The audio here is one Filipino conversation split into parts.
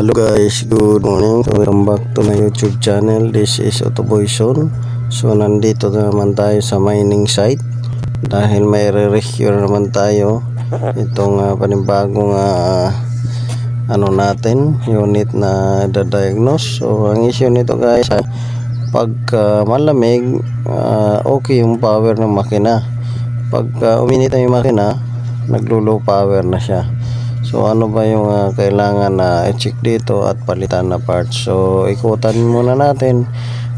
Hello guys, good morning. So welcome back to my YouTube channel. This is Autoboyson. So nandito na naman tayo sa mining site dahil may re-rescue naman tayo itong panibagong natin unit na da-diagnose. So ang issue nito guys, pag malamig, okay yung power ng makina. Pag uminit na yung makina, naglo-low power na siya. So ano ba yung kailangan na i-check dito at palitan na parts. So ikutan muna natin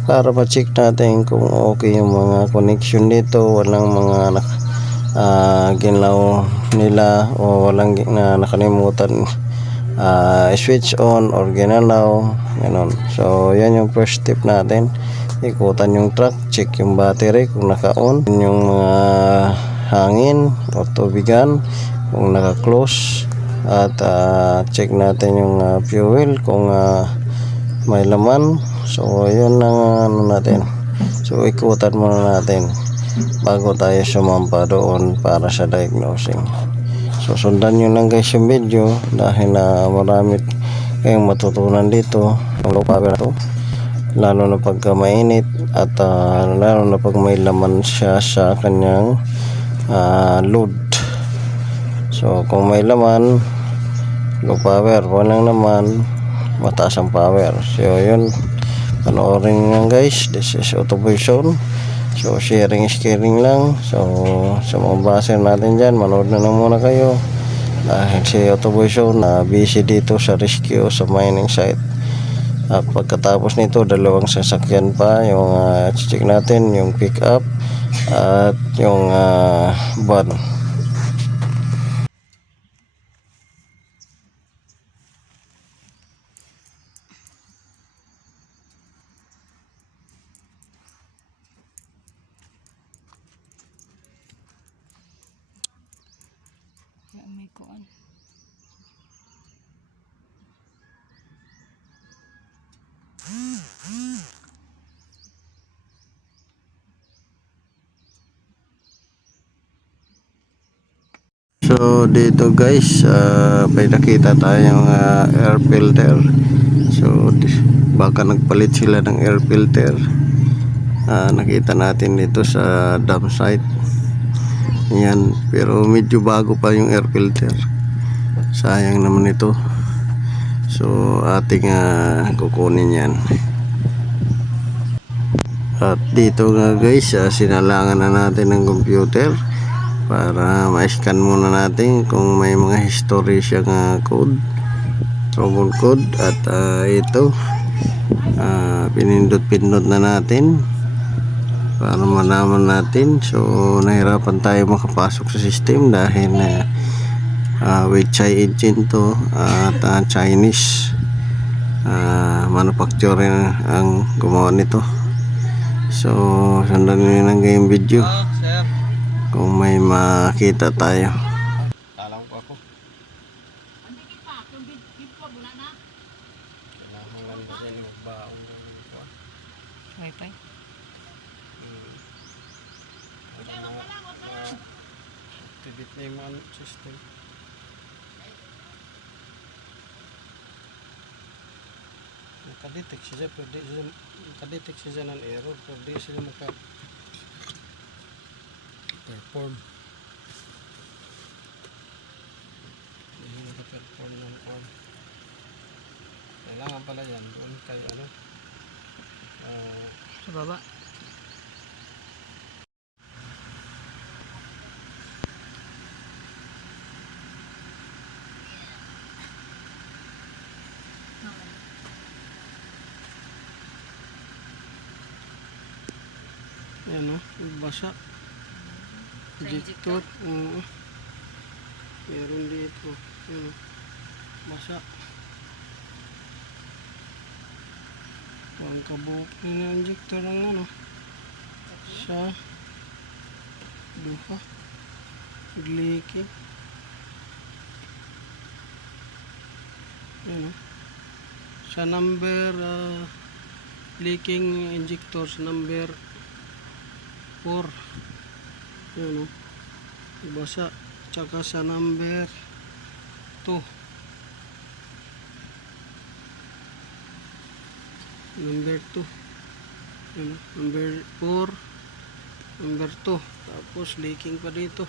para ma-check natin kung okay yung mga connection dito, walang mga ginlaw nila o walang nakalimutan switch on or ginalaw, ganun. So yan yung first step natin. Ikutan yung truck, check yung battery kung naka-on, yung mga hangin o tubigan kung naka-close, at check natin yung fuel kung may laman. So yun ang natin. So ikutan muna natin bago tayo sumampa doon para sa diagnosing. So sundan nyo lang guys yung video dahil marami kayong matutunan dito ng low power na to, lalo na pagka mainit at lalo na pag may laman siya sa kanyang load. So kung may laman, low power. Walang naman, mataas ang power. So yun, panoorin nyo guys. This is Autoboyson. So sharing is caring lang. So sa mga baser natin dyan, manood na lang muna kayo dahil si Autoboyson na busy dito sa rescue sa mining site. At pagkatapos nito, dalawang sasakyan pa yung check natin, yung pick up at yung van. May kuan. So dito guys, may nakita tayong air filter. So baka nagpalit sila ng air filter. Nakita natin dito sa dam site. Yan, pero medyo bago pa yung air filter. Sayang naman ito. So ating kukunin yan. At dito nga guys, sinalangan na natin ng computer para ma-scan muna natin kung may mga history siyang code, trouble code. At ito pinindot-pindot na natin para malaman natin. So nahirapan tayo makapasok sa system dahil with Chai engine to at Chinese manufacturer ang gumawa nito. So sundan nyo lang yung video kung may makita tayo. Alam ko ako. Kailangan lang ba siya magbaon ng Wi-Fi. Activate na yung mga system. Nakadetect siya, pero di siya nakadetect siya ng error, pero di sila maka-perform. Hindi maka-perform ng on. Kailangan pala yan doon kay Sa baba. Yan basa. Injector. Meron dito. Basa. Ang kabuk na injector ng sa duha. Leaking. Yan sa number leaking injectors number 4. Yan basa. Tsaka sa number 2. Number 2. Ano? Number 4. Number 2. Tapos leaking pa dito.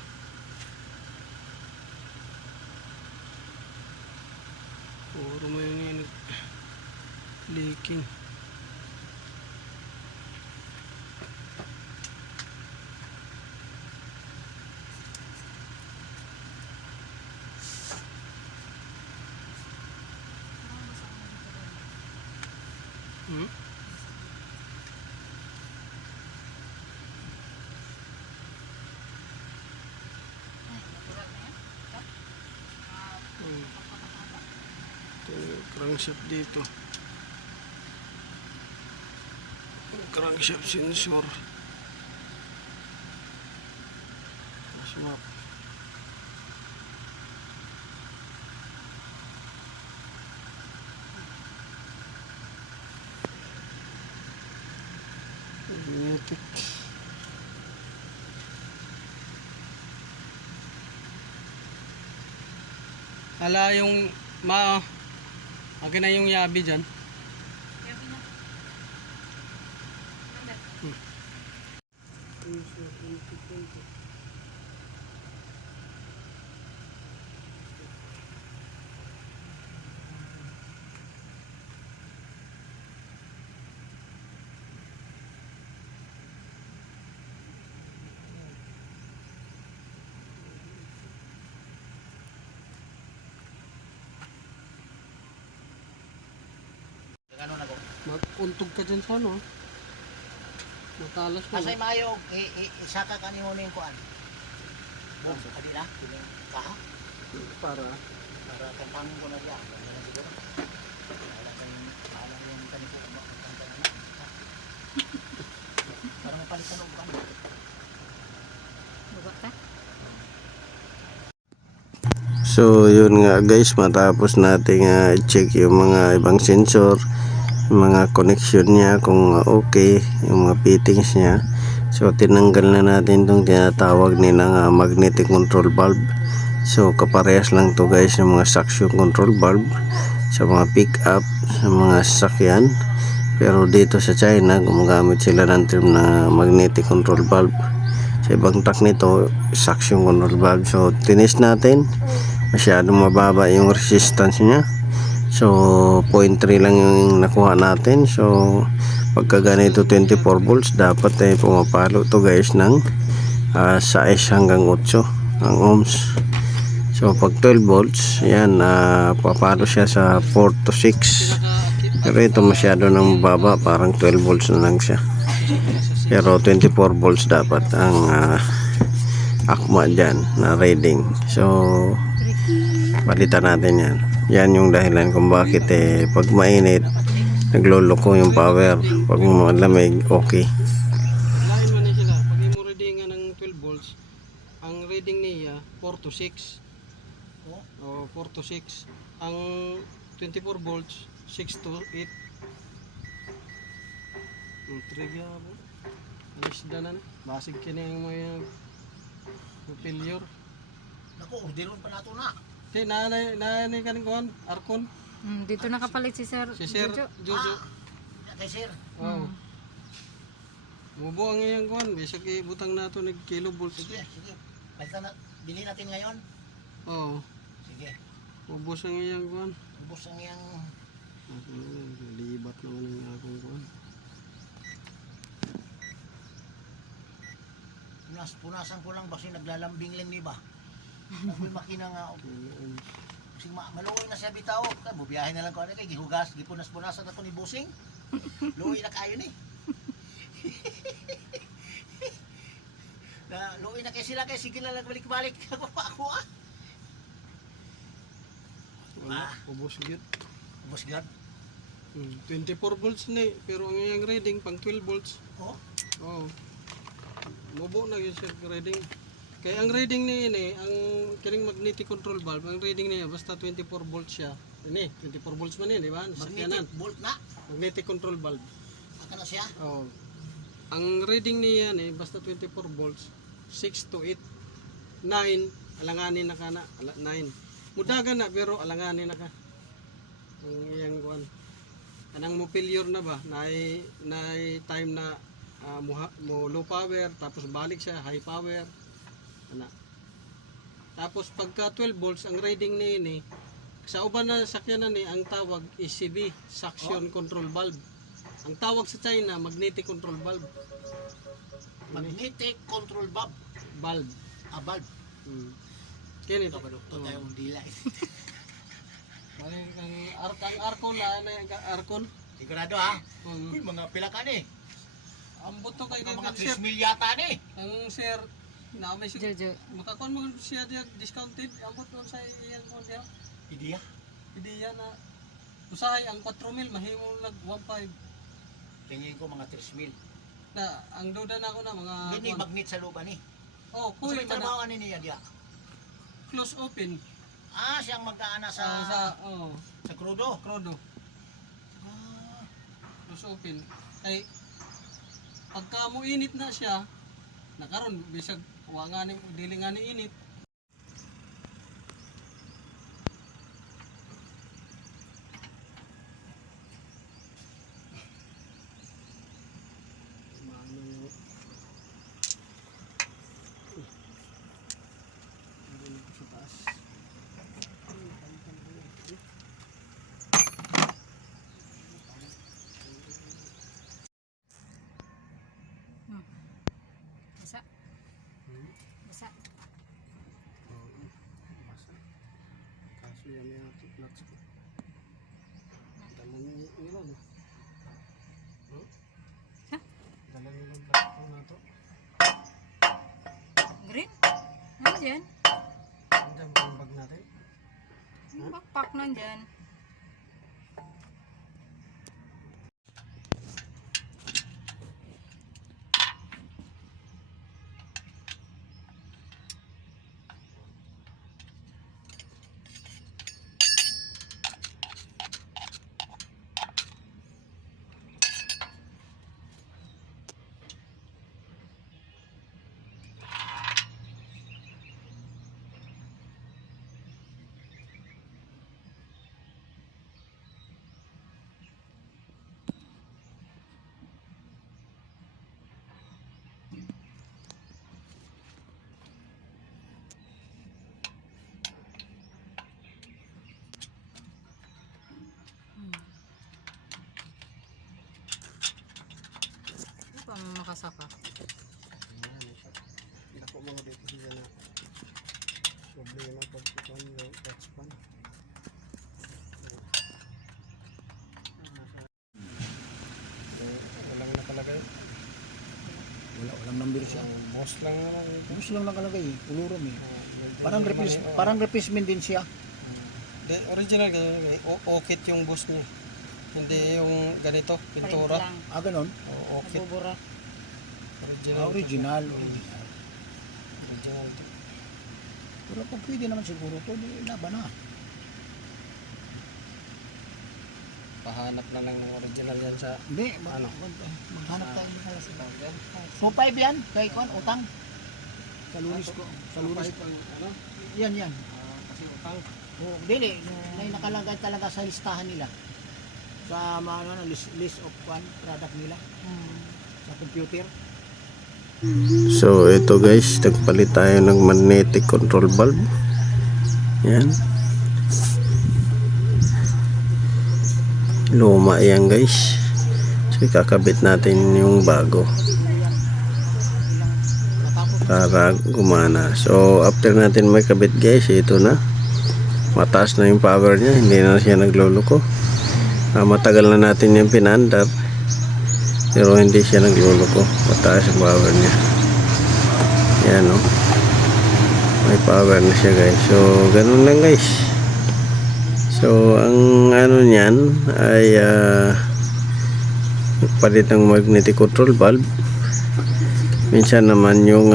Puro mo yun leaking. Hmm? Ito yung crankshaft dito. Crankshaft sensor. Smart. Magnetic. Hala yung akin na yung yabi dyan. Ano na ko? Magpuntog ka dyan sa ano. Matalas na. Asay mayo, isaka ka ni huning kuan. Bom, kadi na. Kaha. Para Tampang ko na diya. Wala siguro. Wala yung kaniko mo. Para mapalitan og kuan. Baba ka? So yun nga guys, matapos nating check yung mga ibang sensor, yung mga connection niya kung okay, yung mga fittings niya. So tinanggal na natin itong tinatawag nilang magnetic control valve. So kaparehas lang to guys yung mga suction control valve sa mga pick up, sa mga sasakyan. Pero dito sa China gumagamit sila ng term na magnetic control valve. Sa ibang truck nito suction control valve. So tinis natin, masyadong mababa yung resistance niya. So 0.3 lang yung nakuha natin. So pagka ganito 24 volts dapat pumapalo to guys ng 6 hanggang 8 ang ohms. So pag 12 volts yan, papalo siya sa 4 to 6. Pero ito masyado nang mababa, parang 12 volts na lang siya. Pero 24 volts dapat ang akma dyan na reading. So palitan natin yan. Yan yung dahilan kung bakit pag mainit nagloloko yung power, pag malamig okay. lain man na sila. Pag imo readingan ng 12 volts, ang reading niya 4 to 6. O 4 to 6. Ang 24 volts 6 to 8. Trigger mo. Alis na na. Basig kini yung mga failure. Nako, diron pa nato na. Okay, nanay kaning kuan, Arkon. Dito nakapalit si Sir Si Sir Jojo. Jojo. Kay sir. Oh. Mubo ang iyang kuan, bisag ibutang nato ni kilovolts. Sige. Palitan na, bili natin ngayon. Oh. Sige. Ubos ang iyang kuan. Ubos ang iyang Libat naman ang akong kuan. punasan ko lang basi naglalambing lang ni ba. Ako'y makina nga. Sing maluoy na siya bitaw. Kay bubiyahe na lang ko ani kay gihugas, gipunas-punasan ako ni Busing. Luoy na kayo ni. Na luoy na kay sila kay sige na lang balik-balik ako pa ako ah. Wala, ubos gyud. Ubos gyud. 24 volts ni, pero ang iyang reading pang 12 volts. Oh. Oh. Mubo na gyud siya reading. Kaya ang reading niya ini, ang kining magnetic control valve, ang reading niya basta 24 volts siya. Ini, 24 volts man yan, di ba? Sakyanan. Magnetic bolt na. Magnetic control valve. Aka na siya. Oh. Ang reading niya ni basta 24 volts, 6 to 8. 9, alanganin na ka na, 9. Mudagan na pero alanganin na ka. Ang iyang kuan. anang mo failure na ba na time na mo low power tapos balik siya high power ana. Tapos pagka 12 volts ang reading ni sa uban na sakyanan ni ang tawag ECV, suction control valve. Ang tawag sa China magnetic control valve. Magnetic control valve. Valve. Valve. Kini Ito ba doktor tayo ang dila. ang arkon na arkon. Sigurado ha? Uy, mga pila ka ni. Ang buto kay Mga sir. 3 mil yata ni. Ang sir na may Jojo. makakon mo siya diya discounted ambot nun sa iyan mo diya. Ideya. Ideya na usahay ang 4,000 mahimo nag 1.5 Tingin ko mga 3 mil. na ang duda na ako na mga Hindi magnet sa lupa ni. oh Kung kuy may trabaho ni niya diya. close open Siyang mag-aana sa sa krudo. krodo close open ay pagka mo init na siya nakaron bisag wa nga ni dili nga ni init. Basa. Basa. Kaso yan yung nuts ko. Dala niyo ilan eh. Ha? Dala niyo yung platform na to. Green? Nandyan. Andiyan mo yung bag natin. Yung backpack nandyan. Ano pa makasaka? Dako mga dito siya na problema pagkukuhan yung touchpan. Walang nakalagay. Walang number siya. Boss lang naman. Gusto lang nakalagay, ulurom eh. Parang Parang replacement din siya. original ganyan. Okit yung boss niya. Hindi yung ganito, pintura. Print lang. Ganon. Okit. Nabubura. Original. Original. Original. Pero kung pwede naman siguro to, di laban na. Pahanap na lang ng original yan sa Hindi, Ano? maghanap tayo ng alas ito. So 5 yan, kay Kwan, utang. Sa lunis ko. Sa lunis. ano? Yan. Kasi utang. Oh, dili, may nakalagay talaga sa listahan nila. Sa mga list of product nila sa computer. So ito guys, nagpalit tayo ng magnetic control valve. Yan. Luma yan guys. So kakabit natin yung bago para gumana. So after natin may kabit guys, ito na. Mataas na yung power niya, hindi na siya nagluluko. Matagal na natin yung pinandar, pero hindi siya nagluluko. Mataas yung power niya. Yan o. May power na siya guys. So ganun lang guys. So ang ano niyan ay palit ng magnetic control valve. Minsan naman yung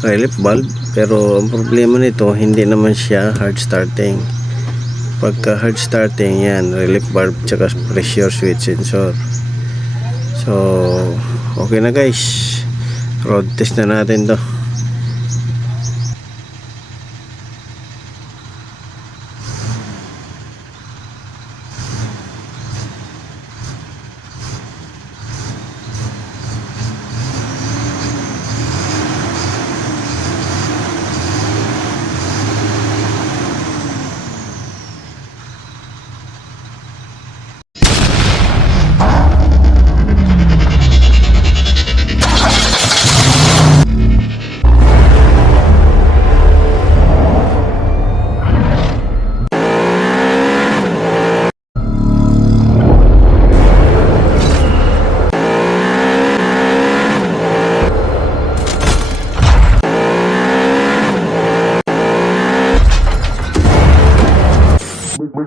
relief valve, pero ang problema nito hindi naman siya hard starting. Pagka hard starting yan, relief valve tsaka pressure switch sensor. So okay na guys, road test na natin to.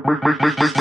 make